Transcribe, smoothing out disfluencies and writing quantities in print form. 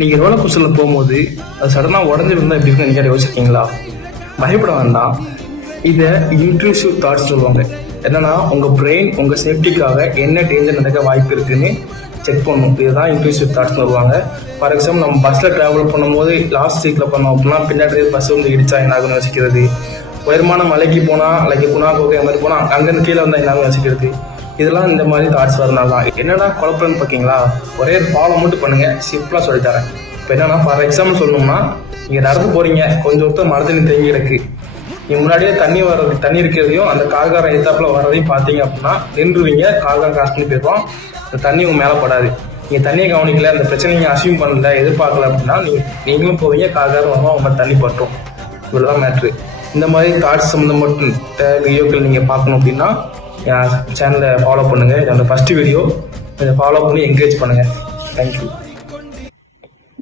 நீங்கள் ரோலர் கோஸ்டரில் போகும்போது அது சடனாக உடஞ்சி விழுந்தால் எப்படி இருக்குன்னு நீங்கள் யோசிச்சிருக்கீங்களா? பயப்பட வேண்டாம். இதை இன்ட்ரூசிவ் தாட்ஸ் சொல்லுவாங்க. என்னன்னா உங்கள் பிரெயின் உங்கள் சேஃப்டிக்காக என்ன டேஞ்சர் நடக்க வாய்ப்பு இருக்குன்னு செக் பண்ணணும். இதுதான் இன்ட்ரூசிவ் தாட்ஸ் வருவாங்க. ஃபார் எக்ஸாம்பிள் நம்ம பஸ்ஸில் ட்ராவல் பண்ணும்போது லாஸ்ட் சீட்டில் பண்ணோம் அப்படின்னா பின்னாடி பஸ் வந்து இடிச்சா என்ன ஆகுன்னு யோசிக்கிறது. உயரமான மலைக்கு போனால் லைக் குணா கோகை அந்த மாதிரி போனால் அங்கேருந்து கீழே வந்தால் என்ன ஆகும் யோசிக்கிறது. இதெல்லாம் இந்த மாதிரி தாட்ஸ் வரனால தான். என்னடா குழப்பம்னு பார்த்தீங்களா? ஒரே ஃபாலோ மட்டும் பண்ணுங்கள், சிம்பிளாக சொல்லித்தரேன். இப்போ என்னன்னா ஃபார் எக்ஸாம்பிள் சொல்லணும்னா நீங்கள் நடந்து போகிறீங்க, கொஞ்சம் ஒருத்தர் மரத்தண்ணி தேங்கி இருக்கு. நீங்கள் முன்னாடியே தண்ணி இருக்கிறதையும் அந்த கார்காரம் எத்தாப்பில் வர்றதையும் பார்த்தீங்க அப்படின்னா நின்றுவீங்க, கார்காரம் காசு பண்ணி போயிடுவோம். அந்த தண்ணி உங்கள் மேலே படாது. நீங்கள் தண்ணியை கவனிக்கல, அந்த பிரச்சனை நீங்கள் அசியூம் பண்ணல, எதிர்பார்க்கல அப்படின்னா நீங்களும் போவீங்க, கார்காரம் வரும், அவங்க தண்ணி பட்டும். இவ்வளோதான் மேட்ரு. இந்த மாதிரி தாட்ஸ் சம்மந்தப்பட்ட வீடியோக்கள் நீங்கள் பார்க்கணும் அப்படின்னா என் சேனலை ஃபாலோ பண்ணுங்கள். இது அந்த ஃபஸ்ட்டு வீடியோ, இதை ஃபாலோ பண்ணி என்கரேஜ் பண்ணுங்கள். தேங்க்யூ.